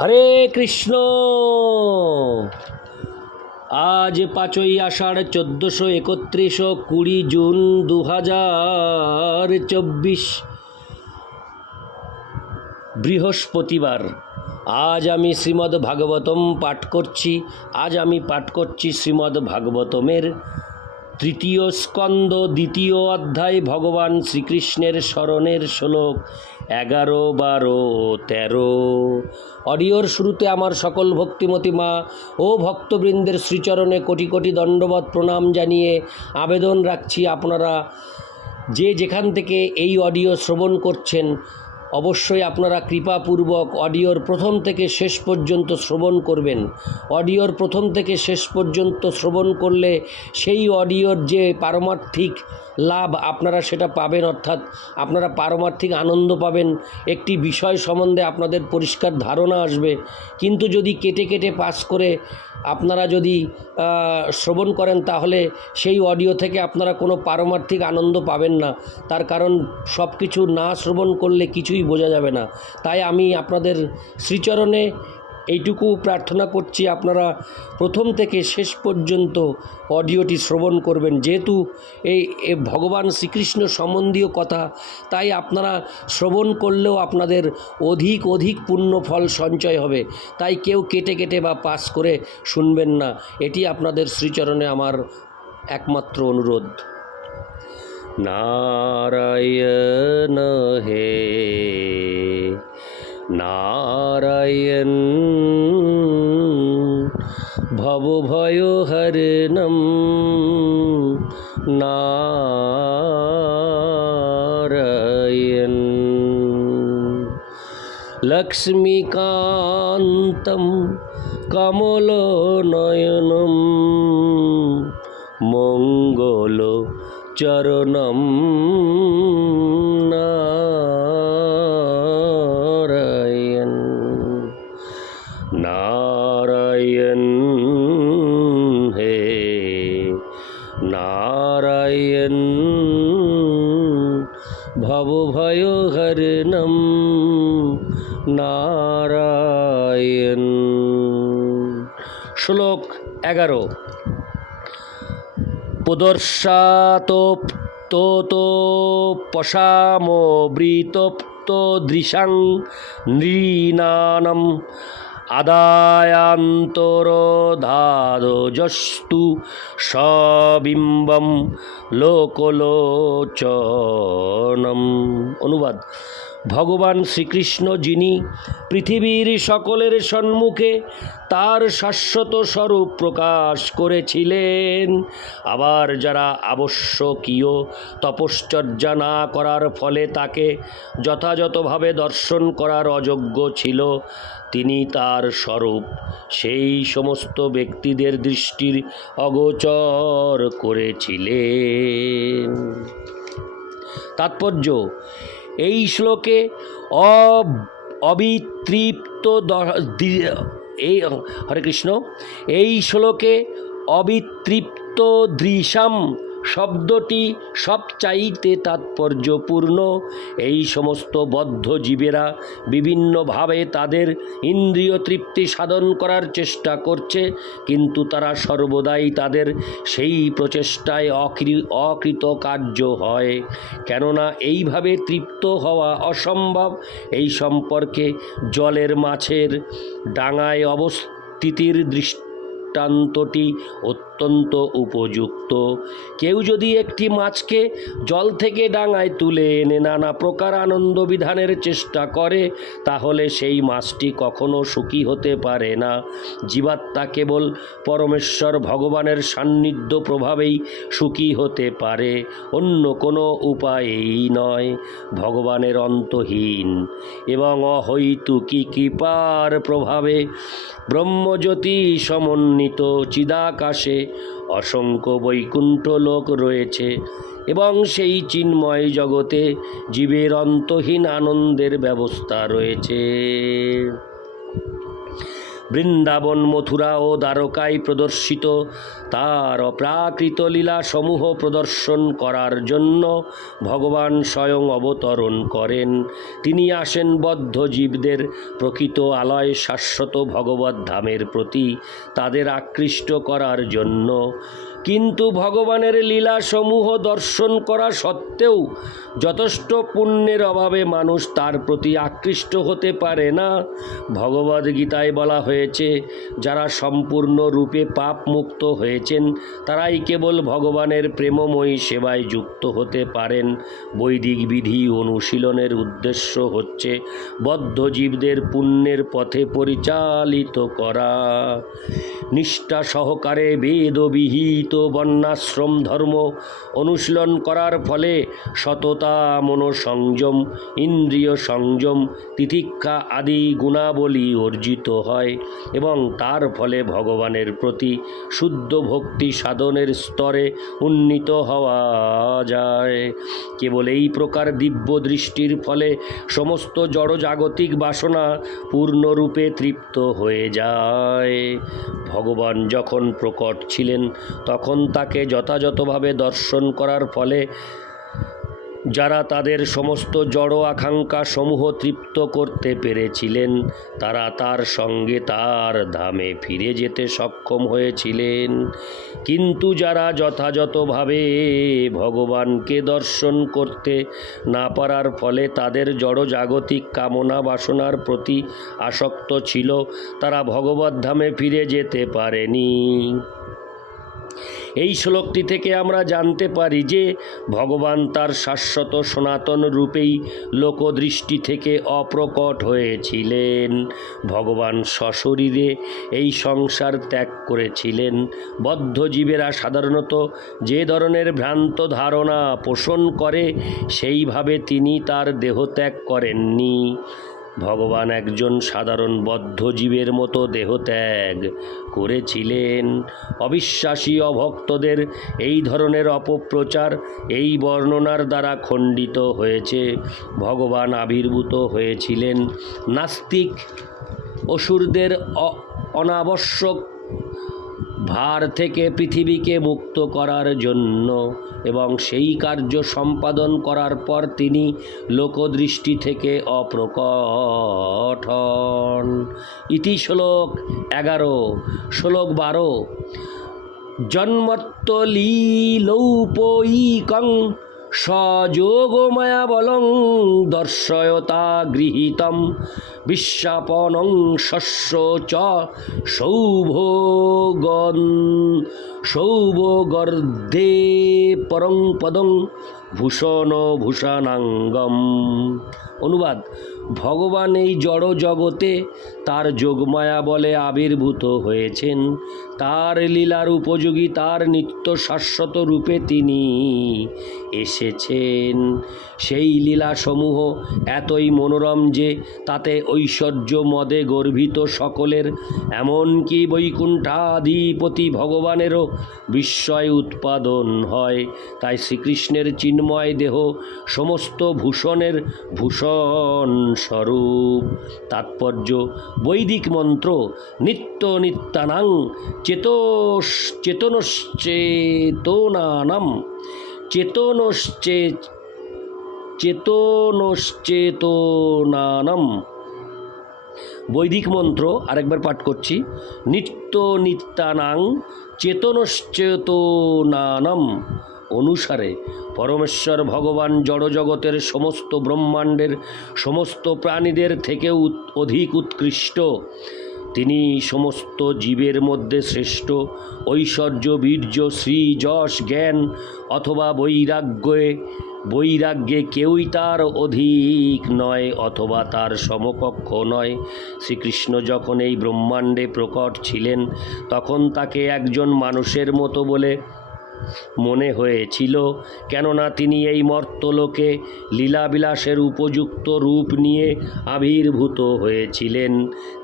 হরে কৃষ্ণ। আজ পাঁচই আষাঢ় চোদ্দোশো একত্রিশ কুড়ি জুন দু হাজার চব্বিশ বৃহস্পতিবার। আজ আমি শ্রীমদ্ ভাগবতম পাঠ করছি। আজ আমি পাঠ করছি শ্রীমদ্ ভাগবতমের তৃতীয় স্কন্দ দ্বিতীয় অধ্যায় ভগবান শ্রীকৃষ্ণের স্মরণের শ্লোক। এগারো, বারো, তেরো। অডিওর শুরুতে আমার সকল ভক্তিমতী মা ও ভক্তবৃন্দের শ্রীচরণে কোটি কোটি দণ্ডবত প্রণাম জানিয়ে আবেদন রাখছি আপনারা যে যেখান থেকে এই অডিও শ্রবণ করছেন অবশ্যই আপনারা কৃপাপূর্বক অডিওর প্রথম থেকে শেষ পর্যন্ত শ্রবণ করবেন। অডিওর প্রথম থেকে শেষ পর্যন্ত শ্রবণ করলে সেই অডিওর যে পারমার্থিক লাভ আপনারা সেটা পাবেন, অর্থাৎ আপনারা পারমার্থিক আনন্দ পাবেন। একটি বিষয় সম্বন্ধে আপনাদের পরিষ্কার ধারণা আসবে। কিন্তু যদি কেটে কেটে পাস করে আপনারা যদি শ্রবণ করেন, তাহলে সেই অডিও থেকে আপনারা কোনো পারমার্থিক আনন্দ পাবেন না। তার কারণ সব কিছু না শ্রবণ করলে কিছুই বোঝা যাবে না। তাই আমি আপনাদের শ্রীচরণে এইটুকু প্রার্থনা করছি, আপনারা প্রথম থেকে শেষ পর্যন্ত অডিওটি শ্রবণ করবেন। যেহেতু এই ভগবান শ্রীকৃষ্ণ সম্বন্ধীয় কথা, তাই আপনারা শ্রবণ করলেও আপনাদের অধিক অধিক পুণ্য ফল সঞ্চয় হবে। তাই কেউ কেটে কেটে বা পাস করে শুনবেন না। এটি আপনাদের শ্রীচরণে আমার একমাত্র অনুরোধ। নারায়ণ হে নারায়ণ ভবভয় হরণম নারায়ণ লক্ষ্মীকান্तं চরণম নারায়ণ নারায়ণ হে নারায়ণ ভবভয় হরণম নারায়ণ। শ্লোক এগারো। প্রদর্শাতোপতোপশামবৃতপ্ত দৃশাং নৃণানম আদায়ান্তরধাদজস্তু সবিম্বম লোকলোচনম অনুবাদ ভগবান শ্রীকৃষ্ণ যিনি পৃথিবীর সকলের সম্মুখে তার শাশ্বত স্বরূপ প্রকাশ করেছিলেন, আবার যারা আবশ্যকীয় তপশ্চর্যা না করার ফলে তাকে যথাযথভাবে দর্শন করার অযোগ্য ছিল, তিনি তার স্বরূপ সেই সমস্ত ব্যক্তিদের দৃষ্টির অগোচর করেছিলেন। তাৎপর্য এই শ্লোকে অব অবিতৃপ্ত এই হরে কৃষ্ণ এই শ্লোকে অবিতৃপ্ত দৃশাম শব্দটি সবচাইতে তাৎপর্যপূর্ণ। এই সমস্ত বদ্ধ জীবেরা বিভিন্নভাবে তাদের ইন্দ্রিয় তৃপ্তি সাধন করার চেষ্টা করছে, কিন্তু তারা সর্বদাই তাদের সেই প্রচেষ্টায় অকৃ, অকৃতকার্য হয়। কেননা এইভাবে তৃপ্ত হওয়া অসম্ভব। এই সম্পর্কে জলের মাছের ডাঙায় অবস্থিতির দৃষ্টান্তটি অত্যন্ত উপযুক্ত। কেউ যদি একটি মাছকে জল থেকে ডাঙায় তুলে এনে নানা প্রকার আনন্দ বিধানের চেষ্টা করে, তাহলে সেই মাছটি কখনো সুখী হতে পারে না। জীবাত্মা কেবল পরমেশ্বর ভগবানের সান্নিধ্য প্রভাবেই সুখী হতে পারে, অন্য কোনো উপায়েই নয়। ভগবানের অন্তহীন এবং অহৈতুকী কৃপার প্রভাবে ব্রহ্মজ্যোতি সমন্বিত চিদাকাশে অসংখ্য বৈকুণ্ঠ লোক রয়েছে এবং সেই চিন্ময় জগতে জীবের অন্তহীন আনন্দের ব্যবস্থা রয়েছে। বৃন্দাবন মথুরা ও দ্বারকায় প্রদর্শিত। তার অপ্রাকৃত লীলা সমূহ প্রদর্শন করার জন্য ভগবান স্বয়ং অবতরণ করেন। তিনি আসেন বদ্ধ জীবদের প্রকৃত আলয় শাশ্বত ভগবত ধামের প্রতি। তাদের আকৃষ্ট করার জন্য কিন্তু ভগবানের লীলাসমূহ দর্শন করা সত্ত্বেও যথেষ্ট পুণ্যের অভাবে মানুষ তার প্রতি আকৃষ্ট হতে পারে না। ভগবদ্গীতায় বলা হয়েছে, যারা সম্পূর্ণ রূপে পাপ মুক্ত হয়েছেন, তারাই কেবল ভগবানের প্রেমময়ী সেবায় যুক্ত হতে পারেন। বৈদিক বিধি অনুশীলনের উদ্দেশ্য হচ্ছে বদ্ধজীবদের পুণ্যের পথে পরিচালিত করা। নিষ্ঠা সহকারে বেদবিহিত বর্ণাশ্রম ধর্ম অনুশীলন করার ফলে সততা, মনোসংযম, ইন্দ্রিয় সংযম, তিতিক্ষা আদি গুণাবলী অর্জিত হয় এবং তার ফলে ভগবানের প্রতি শুদ্ধ ভক্তি সাধনের স্তরে উন্নীত হওয়া যায়। কেবল এই প্রকার দিব্য দৃষ্টির ফলে সমস্ত জড়জাগতিক বাসনা পূর্ণরূপে তৃপ্ত হয়ে যায়। ভগবান যখন প্রকট ছিলেন, তখন তাকে যথাযথভাবে দর্শন করার ফলে যারা তাদের সমস্ত জড় আকাঙ্ক্ষা সমূহ তৃপ্ত করতে পেরেছিলেন, তারা তার সঙ্গে তার ধামে ফিরে যেতে সক্ষম হয়েছিলেন। কিন্তু যারা যথাযথভাবে ভগবানকে দর্শন করতে না পারার ফলে তাদের জড়জাগতিক কামনা বাসনার প্রতি আসক্ত ছিল, তারা ভগবত ধামে ফিরে যেতে পারেনি। এই শ্লোকটি থেকে আমরা জানতে পারি যে ভগবান তার শাশ্বত সনাতন রূপেই লোকদৃষ্টি থেকে অপ্রকট হয়েছিলেন। ভগবান সশরীরে এই সংসার ত্যাগ করেছিলেন। বদ্ধজীবেরা সাধারণত যে ধরনের ভ্রান্ত ধারণা পোষণ করে, সেইভাবে তিনি তার দেহ ত্যাগ করেননি। ভগবান একজন সাধারণ বদ্ধজীবের মতো দেহত্যাগ করেছিলেন। অবিশ্বাসী অভক্তদের এই ধরনের অপপ্রচার এই বর্ণনার দ্বারা খণ্ডিত হয়েছে। ভগবান আবির্ভূত হয়েছিলেন। নাস্তিক অসুরদের অনাবশ্যক ভার থেকে পৃথিবীকে মুক্ত করার জন্য এবং সেই কার্য সম্পাদন করার পর তিনি লোকদৃষ্টি থেকে অপ্রকট হন ইতি শ্লোক এগারো, শ্লোক বারো। জন্মত্তলীলৌপয়িকং সযোগমায়া বলং দর্শয়তা গৃহীতম বিশ্বাপনং শস্য চ সৌভোগন। সৌভোগর্ধে পরং পদং ভূষণ ভূষণাঙ্গম। অনুবাদ, ভগবান এই জড় জগতে তার যোগমায়া বলে আবির্ভূত হয়েছেন। তার লীলার উপযোগী, তার নিত্য শাশ্বত রূপে তিনি এসেছেন। সেই লীলাসমূহ এতই মনোরম যে তাতে ঐশ্বর্য মদে গর্বিত সকলের, এমনকি বৈকুণ্ঠাধিপতি ভগবানেরও বিস্ময় উৎপাদন হয়। তাই শ্রীকৃষ্ণের চিন্ময় দেহ সমস্ত ভূষণের ভূষণ স্বরূপ তাৎপর্য বৈদিক মন্ত্র নিত্য নিত্যানাং চেতস চেতনশ্চেতনানাম চেতনশ্চে চেতনশ্চেতনানাম বৈদিক মন্ত্র আরেকবার পাঠ করছি নিত্য নিত্যানাং চেতনশ্চেতনানাম অনুসারে পরমেশ্বর ভগবান জড়জগতের সমস্ত ব্রহ্মাণ্ডের সমস্ত প্রাণীদের থেকে অধিক উৎকৃষ্ট তিনি সমস্ত জীবের মধ্যে শ্রেষ্ঠ। ঐশ্বর্য, বীর্য শ্রী যশ, জ্ঞান অথবা বৈরাগ্যে বৈরাগ্যে কেউই তার অধিক নয় অথবা তার সমকক্ষ নয়। শ্রীকৃষ্ণ যখন এই ব্রহ্মাণ্ডে প্রকট ছিলেন, তখন তাকে একজন মানুষের মতো বলে মনে হয়েছিল, কেননা তিনি এই মর্তলোকে লীলাবিলাসের উপযুক্ত রূপ নিয়ে আবির্ভূত হয়েছিলেন।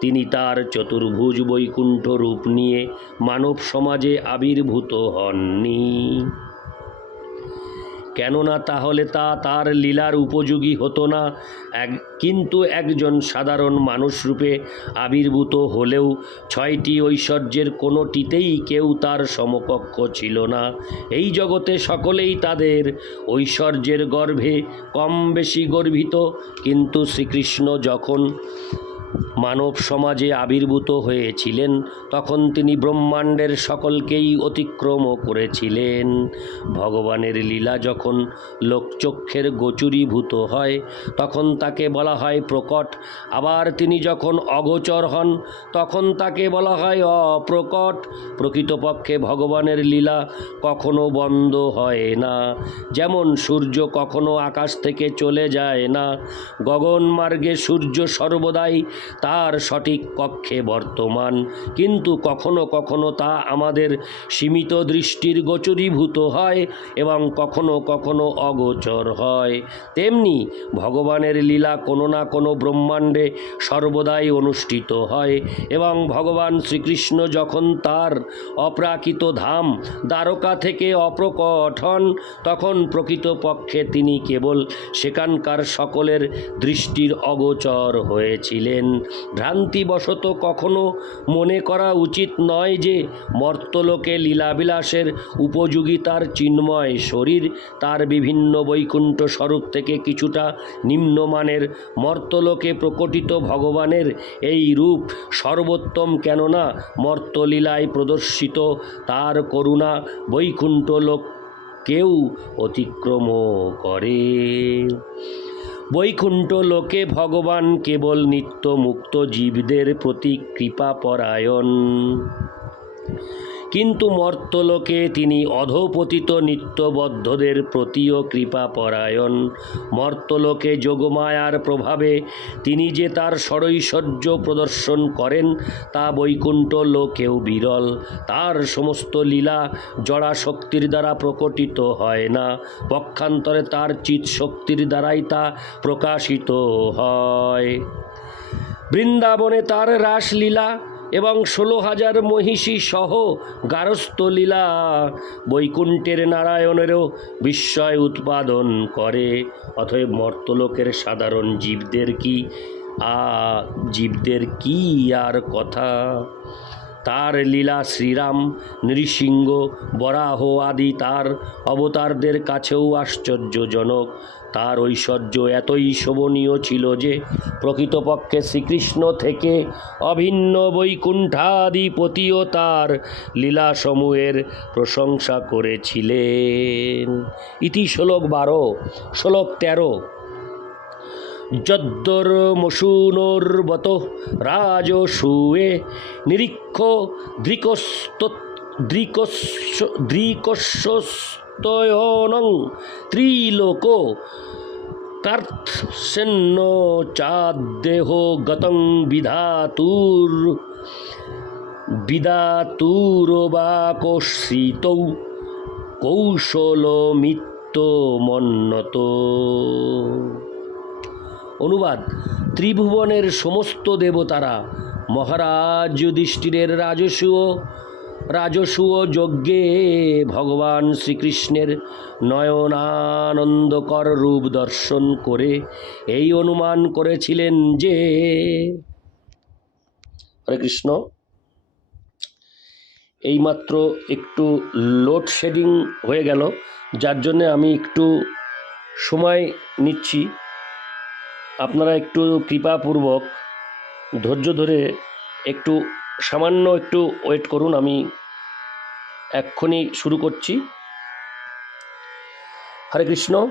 তিনি তার চতুর্ভুজ বৈকুণ্ঠ রূপ নিয়ে মানব সমাজে আবির্ভূত হননি। কেননা তাহলে তা তার লীলার উপযোগী হতো না। এক, কিন্তু একজন সাধারণ মানুষ রূপে আবির্ভূত হলেও ছয়টি ঐশ্বর্যের কোনোটিতেই কেউ তার সমকক্ষ ছিল না। এই জগতে সকলেই তাদের ঐশ্বর্যের গর্ভে কম বেশি গর্বিত কিন্তু শ্রীকৃষ্ণ যখন মানব সমাজে আবির্ভূত হয়েছিলেন, তখন তিনি ব্রহ্মাণ্ডের সকলকেই অতিক্রম করেছিলেন। ভগবানের লীলা যখন লোকচক্ষের গোচরীভূত হয়, তখন তাকে বলা হয় প্রকট। আবার তিনি যখন অগোচর হন, তখন তাকে বলা হয় অপ্রকট। প্রকৃতপক্ষে ভগবানের লীলা কখনো বন্ধ হয় না। যেমন সূর্য কখনো আকাশ থেকে চলে যায় না, গগন মার্গে সূর্য সর্বদাই তার সঠিক কক্ষে বর্তমান। কিন্তু কখনো কখনো তা আমাদের সীমিত দৃষ্টির গোচরীভূত হয় এবং কখনো কখনো অগোচর হয়। তেমনি ভগবানের লীলা কোনো না কোনো ব্রহ্মাণ্ডে সর্বদাই অনুষ্ঠিত হয় এবং ভগবান শ্রীকৃষ্ণ যখন তার অপ্রাকৃত ধাম দ্বারকা থেকে অপ্রকট হন তখন প্রকৃতপক্ষে তিনি কেবল সেখানকার সকলের দৃষ্টির অগোচর হয়েছিলেন। ভ্রান্তিবশত কখনো মনে করা উচিত নয় যে মর্তলোকে লীলাবিলাসের উপযোগিতার চিন্ময় শরীর, তার বিভিন্ন বৈকুণ্ঠ স্বরূপ থেকে কিছুটা নিম্নমানের মর্তলোকে প্রকটিত ভগবানের এই রূপ সর্বোত্তম কেননা মর্তলীলায় প্রদর্শিত তার করুণা বৈকুণ্ঠ লোক কেউ অতিক্রম করে। বৈকুণ্ঠ লোকে ভগবান কেবল নিত্য মুক্ত জীবদের প্রতি কৃপাপরায়ণ কিন্তু মর্তলোকে তিনি অধপতিত নিত্যবদ্ধদের প্রতিও কৃপাপরায়ণ। মর্তলোকে যোগমায়ার প্রভাবে তিনি যে তার সরৈশ্বর্য প্রদর্শন করেন, তা বৈকুণ্ঠ লোকেও বিরল। তার সমস্ত লীলা জড়া শক্তির দ্বারা প্রকটিত হয় না। পক্ষান্তরে তার চিৎ শক্তির দ্বারাই তা প্রকাশিত হয়। বৃন্দাবনে তার রাসলীলা এবং ষোলো হাজার মহিষী সহ গারস্থলীলা বৈকুণ্ঠের নারায়ণেরও বিস্ময় উৎপাদন করে। অতএব মর্তলোকের সাধারণ জীবদের কি, আ, জীবদের কি আর কথা? তার লীলা শ্রীরাম, নৃসিংহ, বরাহ আদি তার অবতারদের কাছেও আশ্চর্যজনক। তার ঐশ্বর্য এতই শোভনীয় ছিল যে প্রকৃতপক্ষে শ্রীকৃষ্ণ থেকে অভিন্ন বৈকুণ্ঠাধিপতিও তার লীলাসমূহের প্রশংসা করেছিলেন। ইতি শ্লোক বারো, শ্লোক তেরো। যদ্দর্মশূনোর্বত রাজসূয়ে নিরীক্ষ দৃকস্ত দৃকস্য দৃকস্যস্তয়নং ত্রিলোক কার্থসেন্ন চাদ্দেহ গতং বিধাতুর কৌশলমিত্ত মন্নত অনুবাদ, ত্রিভুবনের সমস্ত দেবতারা মহারাজ যুধিষ্ঠিরের রাজসূয় রাজসূয় যজ্ঞে ভগবান শ্রীকৃষ্ণের নয়নানন্দকর রূপ দর্শন করে এই অনুমান করেছিলেন যে, হরে কৃষ্ণ, এইমাত্র একটু লোডশেডিং হয়ে গেল, যার জন্যে আমি একটু সময় নিচ্ছি। আপনারা একটু কৃপাপূর্বক ধৈর্য ধরে একটু সামান্য একটু ওয়েট করুন, আমি এক্ষুনি শুরু করছি। হরে কৃষ্ণ।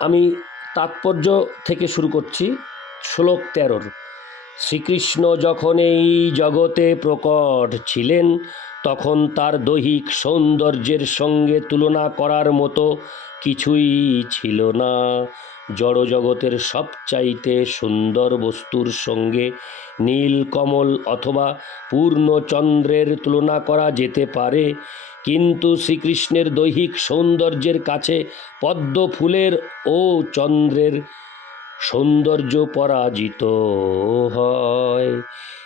আমি তাৎপর্য থেকে শুরু করছি শ্লোক তেরোর। শ্রীকৃষ্ণ যখন এই জগতে প্রকট ছিলেন, তখন তার দৈহিক সৌন্দর্যের সঙ্গে তুলনা করার মতো কিছুই ছিল না। জড়জগতের সবচাইতে সুন্দর বস্তুর সঙ্গে নীল কমল অথবা পূর্ণচন্দ্রের তুলনা করা যেতে পারে, কিন্তু শ্রীকৃষ্ণের দৈহিক সৌন্দর্যের কাছে পদ্ম ফুলের ও চন্দ্রের সৌন্দর্য পরাজিত হয়।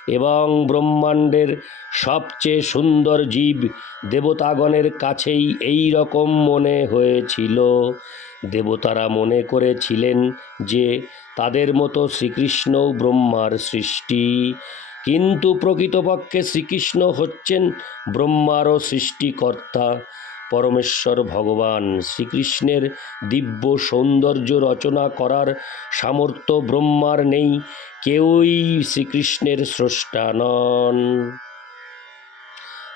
এবং ব্রহ্মাণ্ডের সবচেয়ে সুন্দর জীব দেবতাগণের কাছেই এই রকম মনে হয়েছিল। দেবতারা মনে করেছিলেন যে তাদের মতো শ্রীকৃষ্ণও ব্রহ্মার সৃষ্টি। কিন্তু প্রকৃতপক্ষে শ্রীকৃষ্ণ হচ্ছেন ব্রহ্মারও সৃষ্টিকর্তা। পরমেশ্বর ভগবান শ্রীকৃষ্ণের দিব্য সৌন্দর্য রচনা করার সামর্থ্য ব্রহ্মার নেই। কেউই শ্রীকৃষ্ণের স্রষ্টা নন।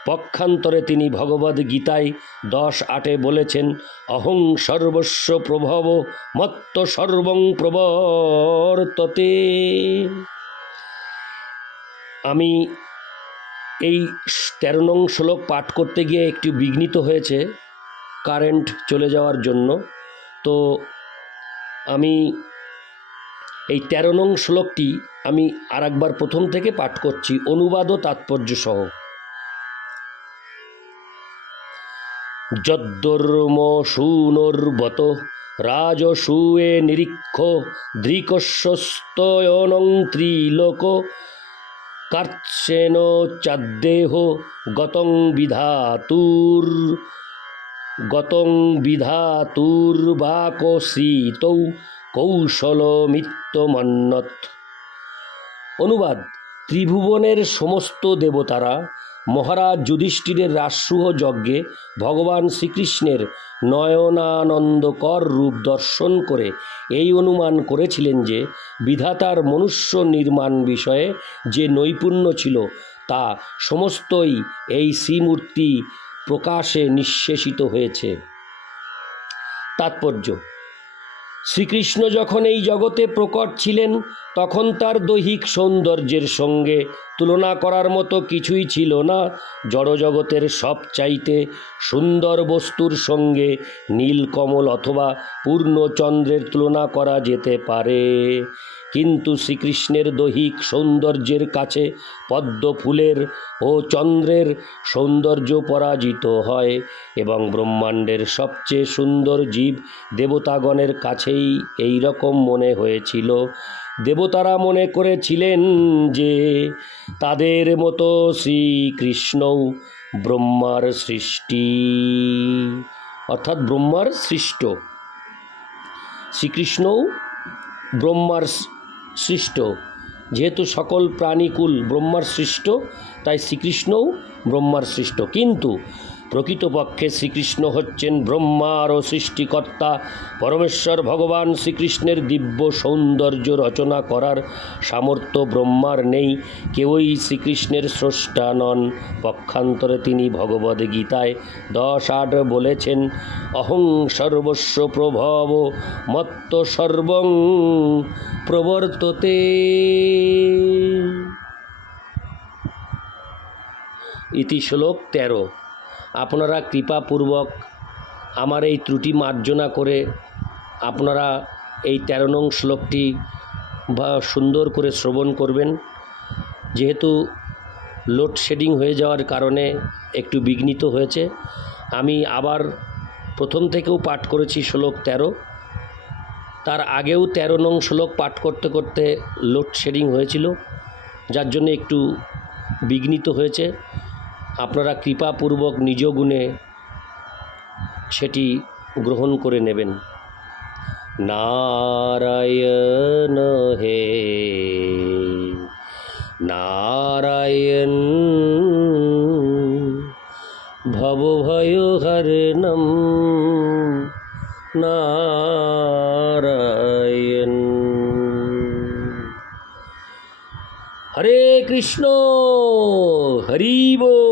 পক্ষান্তরে তিনি ভগবদ গীতায় দশ আটে বলেছেন, অহং সর্বস্ব প্রভব, মত্ত সর্বং প্রবর্ততে। আমি এই তেরো নং শ্লোক পাঠ করতে গিয়ে একটু বিঘ্নিত হয়েছে, কারেন্ট চলে যাওয়ার জন্য। তো আমি এই তেরো নং শ্লোকটি আমি আর একবার প্রথম থেকে পাঠ করছি, অনুবাদ ও তাৎপর্য সহ। যদ্দর্ম শূনর্বত রাজসূয়ে নিরীক্ষ দৃকস্বস্তয়নং ত্রিলোক কার্ছেন চাদ্দেহ গতং বিধাতুর গতং বিধাতুর্বাকসিতৌ কৌশলমিত্তমন্নত অনুবাদ, ত্রিভুবনের সমস্ত দেবতারা মহারাজ যুধিষ্ঠিরের রাজসূহ যজ্ঞে ভগবান শ্রীকৃষ্ণের নয়নানন্দকর রূপ দর্শন করে এই অনুমান করেছিলেন যে, বিধাতার মনুষ্য নির্মাণ বিষয়ে যে নৈপুণ্য ছিল, তা সমস্তই এই শ্রীমূর্তি প্রকাশে নিঃশেষিত হয়েছে। তাৎপর্য শ্রীকৃষ্ণ যখন এই জগতে প্রকট ছিলেন, তখন তার দৈহিক সৌন্দর্যের সঙ্গে তুলনা করার মতো কিছুই ছিল না। জড়জগতের সব চাইতে সুন্দর বস্তুর সঙ্গে নীলকমল অথবা পূর্ণচন্দ্রের তুলনা করা যেতে পারে। কিন্তু শ্রীকৃষ্ণের দৈহিক সৌন্দর্যের কাছে পদ্ম ফুলের ও চন্দ্রের সৌন্দর্য পরাজিত হয় এবং ব্রহ্মাণ্ডের সবচেয়ে সুন্দর জীব দেবতাগণের কাছেই এই রকম মনে হয়েছিল। দেবতারা মনে করেছিলেন যে তাদের মতো শ্রীকৃষ্ণও ব্রহ্মার সৃষ্টি, অর্থাৎ ব্রহ্মার সৃষ্ট। শ্রীকৃষ্ণও ব্রহ্মার সৃষ্ট। যেহেতু সকল প্রাণীকুল ব্রহ্মার সৃষ্ট, তাই শ্রীকৃষ্ণও ব্রহ্মার সৃষ্ট। কিন্তু প্রকৃতপক্ষে শ্রীকৃষ্ণ হচ্ছেন ব্রহ্মারও সৃষ্টিকর্তা। পরমেশ্বর ভগবান শ্রীকৃষ্ণের দিব্য সৌন্দর্য রচনা করার সামর্থ্য ব্রহ্মার নেই। কেউই শ্রীকৃষ্ণের স্রষ্টা নন। পক্ষান্তরে তিনি ভগবদ গীতায় দশ আট বলেছেন, অহং সর্বস্ব প্রভব, মত্ত সর্বং প্রবর্ততে। ইতি শ্লোক তেরো। আপনারা কৃপাপূর্বক আমার এই ত্রুটি মার্জনা করে আপনারা এই তেরো নং শ্লোকটি বা সুন্দর করে শ্রবণ করবেন। যেহেতু লোডশেডিং হয়ে যাওয়ার কারণে একটু বিঘ্নিত হয়েছে। আমি আবার প্রথম থেকেও পাঠ করেছি শ্লোক তেরো। তার আগেও তেরো নং শ্লোক পাঠ করতে করতে লোডশেডিং হয়েছিল, যার জন্য একটু বিঘ্নিত হয়েছে। আপনারা কৃপাপূর্বক নিজ গুণে সেটি গ্রহণ করে নেবেন। নারায়ণ হে, নারায়ণ ভবভয়হরণম নারায়ণ। হরে কৃষ্ণ, হরি বল।